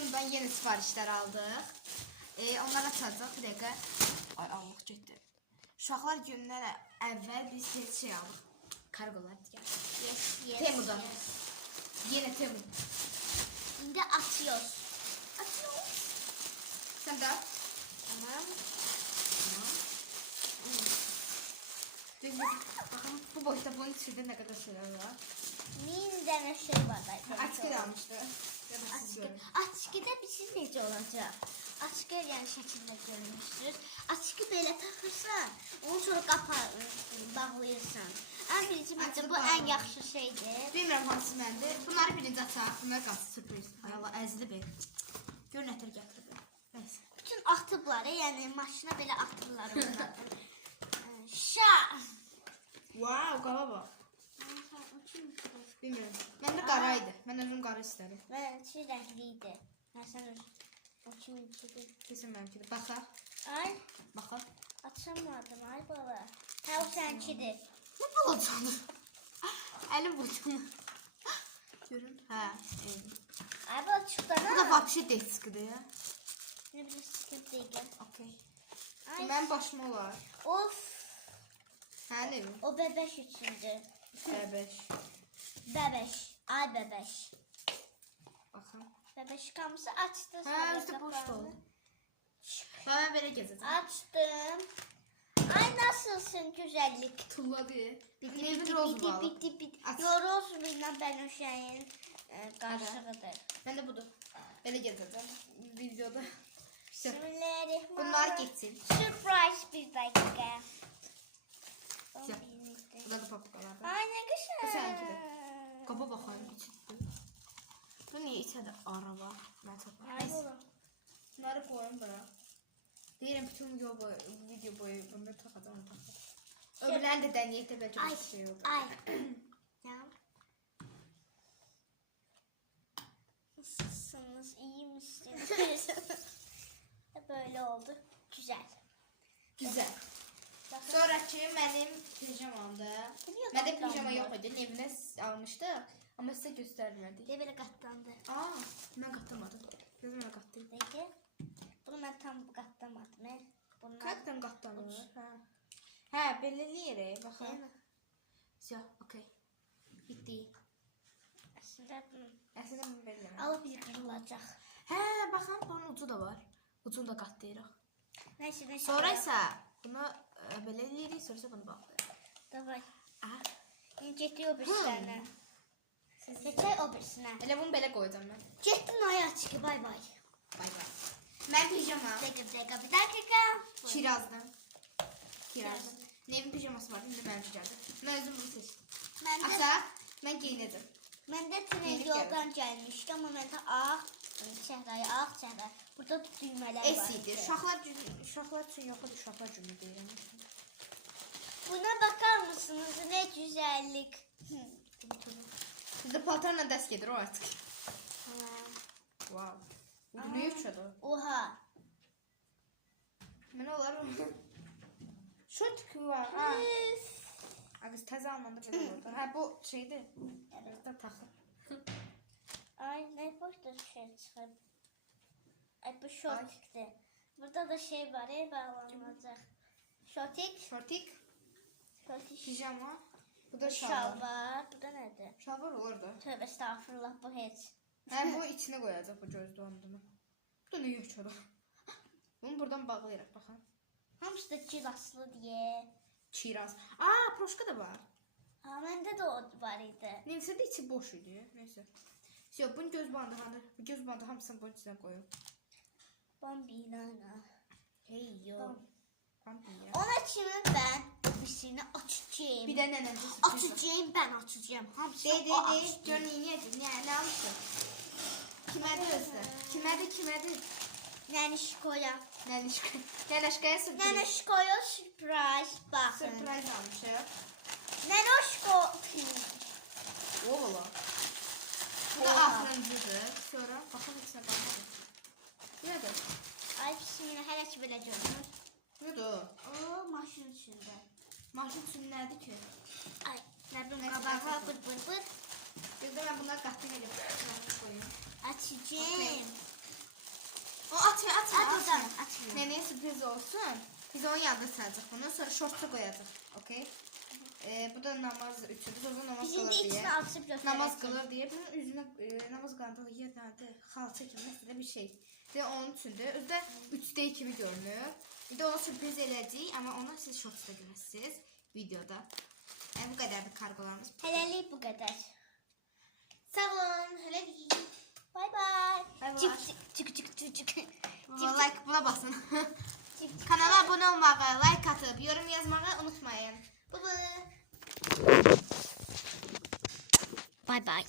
Temu'dan yeni siparişler aldık. Onlara açacaq bir dəqiqə. Ay Allah getdi. Uşaqlar gündən əvvəl biz şey aldıq. Kargolar gəldi. Yes. Temu'dan. Yine Temu. Şimdi atıyoruz. Sen de at. Tamam. Bakın bu boyutta bunun içinde ne kadar şeyler var. Min tane şey var. Açık almıştı. Açıkıda bir şey necə olacaq? Açık yani şəkildə görmüşsünüz. Açıkı belə taxırsan, onu sonra bağlayırsan. Ən birinci məncə bu ən yaxşı şeydir. Bilmirəm hansı məndir. Bunları birinci açaq. Bunlar qalsın sürpriz. Ay Allah əzli bir. Gör nətər gətirib. Nəysə. Bütün atıbları, yəni maşına belə atırlar onları. Şa! Wow, qara bax. Bilmirəm. Məndə qaraydı. Mən özüm qara istədim. Mənimki rəngliydi. Məsələn, o kiminkidir? Kesin mənimkidir. Baxaq. Ay, Baxaq. açamadım ay bala. Hə, o sənkidir. Ne balacanı? Əlim boyunu. Görün. Hə. Ay bala çıxdana. Bu da vapşi deskidir ya. Ne bileyim sıkıntı değil. Okey. Ay, Mənim başıma olar. of. Hə, nə bileyim. O bebeş üçündür. Bəbəş. Bebeş. Ay bebeş. Baxın. Bebeş kamısı açtı. Hə, üstü boş oldu. Mən belə gəzəcəm. Açtım. Ay nasılsın güzellik? Tulladı. Bitti Neybi bitti roz bitti bağlı. bitti bitti. Aç. Yo roz bilmem ben o şeyin karşılığıdır. Mən də budur. Belə gəzəcəm. Videoda. Bismillahirrahmanirrahim. Bunlar getsin. Surprise bir dakika. Güzel. Bu da papukalardır. Ay ne güzel. Bu seninkidir. Qaba baxayım içində. Bu niyə içədə araba? Mən tapam. Ay oğlum. Bunları koyun bura. Deyirəm bütün video boyu bunları taxacam, onu taxacam. Öbürlərini də dəniyək də bəlkə Ay. bir şey olur. Ay. Tamam. Nasılsınız? İyi misiniz? Böyle oldu. Güzel. Güzel. Sonraki mənim pijamamda. Biliyor Məndə musun? pijama yox idi. Nevinə almışdıq. Amma sizə göstərmədik. Bir de böyle katlandı. Aa, mən qatlamadım. Gözüm mən qatlayım. Peki. Bunu ben tam katlamadım. Bunlar Qatdan qatlanır. Hə. Hə, belə eləyirək. değil Baxın. mi? Все, okey. Bitti. Aslında Əslində bunu belə. alıp yıkılacak. Hə, baxın, bunun ucu da var. Ucunu da qatlayırıq. Neyse neyse. Sonra isə bunu belə eləyirik, sonra isə bunu bağlayırıq. Davay. Ah, Getiriyor birisine. Geçer o birisine. elə bunu belə qoyacağam mən. Gettin ay açık. Bay bay. Bay bay. Mən pijama. Bir dakika. Kirazdan. Kiraz. Nevin pijaması var, indi mənim gəldi. Mən özüm bunu seçdim. Ben de, Ata, mən geyinəcəm. ben de tren yoldan gelmiştim ama ben de çehrayı çehra. Burada düğmeler var. Esidir. Uşaqlar üçün yox, uşaqlar üçün deyirəm. Buna bakar mısınız? Ne güzellik. Bizdə paltarla dəst gedir o artıq. Wow. Bu nə üçədir o? Oha. Mən olar. Şort var. Ha. Ağız təzə almanda belə olur. Hə, bu şeydir. Burada taxır. Ay ne boşta şey çıkıp. Ay bu şortikti. Burada da şey var bağlanacak. Şortik. Şortik, Şortik. pijama. Bu da Şal şalvar. var. Bu da nedir? Şalvar orada. Tövbe estağfurullah bu hiç. Hə, bu içinə qoyacaq bu göz dondumu. Bu da nə üçədir? Bunu buradan bağlayırıq, baxın. Hamısı da cilaslı diye. Çiraz. Aa, proşka da var. Ha bende de o var idi. Neyse de içi boş idi. Neyse. Şey, bunun göz bandı hanı. Bu göz bandı hamısını bunun içine koyuyorum. Bambinana. Hey yo. Bambi ya. Ona kimin ben birisini açacağım. Bir de nənəndə sürpriz var. Açacağım ben açacağım. Hamısını De. o açacağım. Gör neyəcək? Nə almışsın? Kimədir özdə? Kimədir? Nənişkoya. Nənəşkaya sürpriz. Nənişkoya sürpriz. Bakın. Sürpriz almışıq. Nenoşko. Ola. Bu da Oha. axırıncıdır. Sonra baxın içinə qalmadı. Nədir? Ay bismillah hələ ki belə görünür. Nədir? O maşın içində. Maşın üçün nədir ki? Ay nə bilim Nəysə, qabağa nəysə. bır bır bır. Gözdə mən bunları qatlayacağım. Koyayım. Açacağım. O atma. Açmıyor. Neneye sürpriz olsun. Biz onun yanında salacaq bunu. Sonra şortsa koyacaq. Okey? Bu da namaz üçüdür. O da namaz Bizim kılır de ikisini diye. açıp göstereceğim. Namaz kılır diye. Bunun üzerine namaz kıldığı yer nerede? Xalça kimi mesela bir şey. Bir de onun üçündür. Özdə 3'də 2 görünür. Bir de ona sürpriz eləyəcəyik. Ama onu siz şortsa görəsiniz videoda. Bu kadardı kargolarımız. Hələlik bu kadar. Sağ olun. Hələlik. Bay bay. Bay bay. Çık. Like buna basın. Kanala abone olmağı, like atıp yorum yazmağı unutmayın. Bye bye. Bay bay.